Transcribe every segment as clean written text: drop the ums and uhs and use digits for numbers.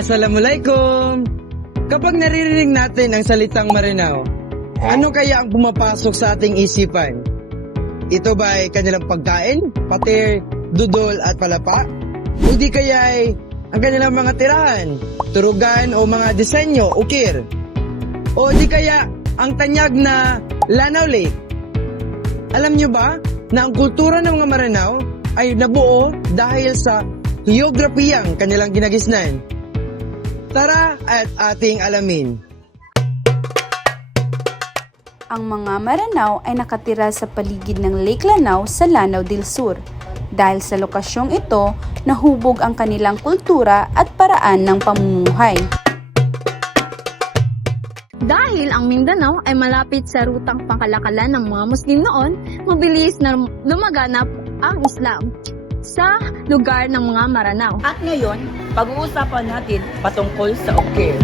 Assalamualaikum! Kapag naririnig natin ang salitang Maranao, ano kaya ang pumapasok sa ating isipan? Ito ba ay kanilang pagkain, pater, dudol at palapa? O di kaya ay ang kanilang mga tirahan, turugan o mga disenyo, ukir? O di kaya ang tanyag na Lanao Lake? Alam nyo ba na ang kultura ng mga Maranao ay nabuo dahil sa geograpiyang kanilang ginagisnan? Tara at ating alamin. Ang mga Maranao ay nakatira sa paligid ng Lake Lanao sa Lanao del Sur. Dahil sa lokasyong ito, nahubog ang kanilang kultura at paraan ng pamumuhay. Dahil ang Mindanao ay malapit sa rutang pangkalakalan ng mga Muslim noon, mabilis na lumaganap ang Islam sa lugar ng mga Maranao. At ngayon, pag-uusapan natin patungkol sa ukir.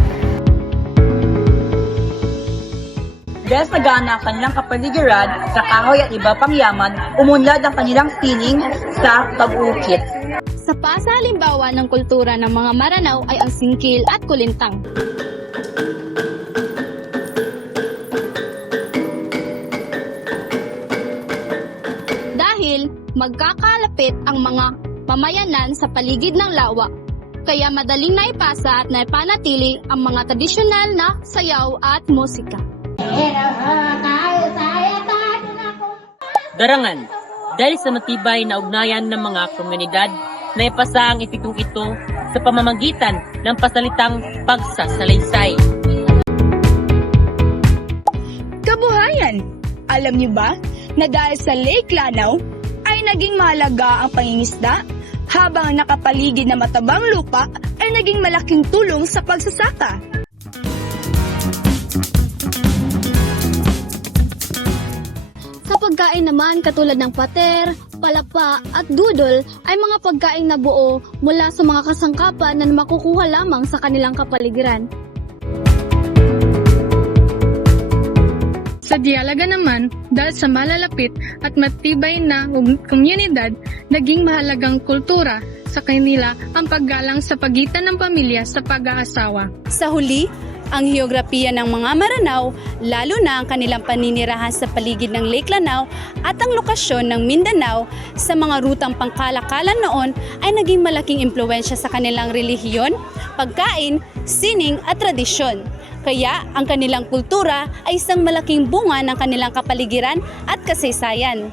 Dahil sa gana ang kanilang kapaligiran sa kahoy at iba pang yaman, umunlad ang kanilang sining sa pag-uukit. Sa pasahalimbawa ng kultura ng mga Maranao ay ang singkil at kulintang. Dahil magkakalapit ang mga pamayanan sa paligid ng lawa, kaya madaling naipasa at naipanatili ang mga tradisyonal na sayaw at musika. Darangan, dahil sa matibay na ugnayan ng mga komunidad, naipasa ang epikong ito sa pamamagitan ng pasalitang pagsasalaysay. Kabuhayan! Alam niyo ba na dahil sa Lake Lanao ay naging mahalaga ang pangingisda, habang nakapaligid na matabang lupa ay naging malaking tulong sa pagsasaka. Sa pagkain naman katulad ng pater, palapa at dudol ay mga pagkain na buo mula sa mga kasangkapan na makukuha lamang sa kanilang kapaligiran. Sa Dialaga naman, dahil sa malalapit at matibay na komunidad, naging mahalagang kultura sa kanila ang paggalang sa pagitan ng pamilya sa pag-aasawa. Sa huli, ang heograpiya ng mga Maranao, lalo na ang kanilang paninirahan sa paligid ng Lake Lanao at ang lokasyon ng Mindanao sa mga rutang pangkalakalan noon ay naging malaking impluwensya sa kanilang relihiyon, pagkain, sining at tradisyon. Kaya ang kanilang kultura ay isang malaking bunga ng kanilang kapaligiran at kasaysayan.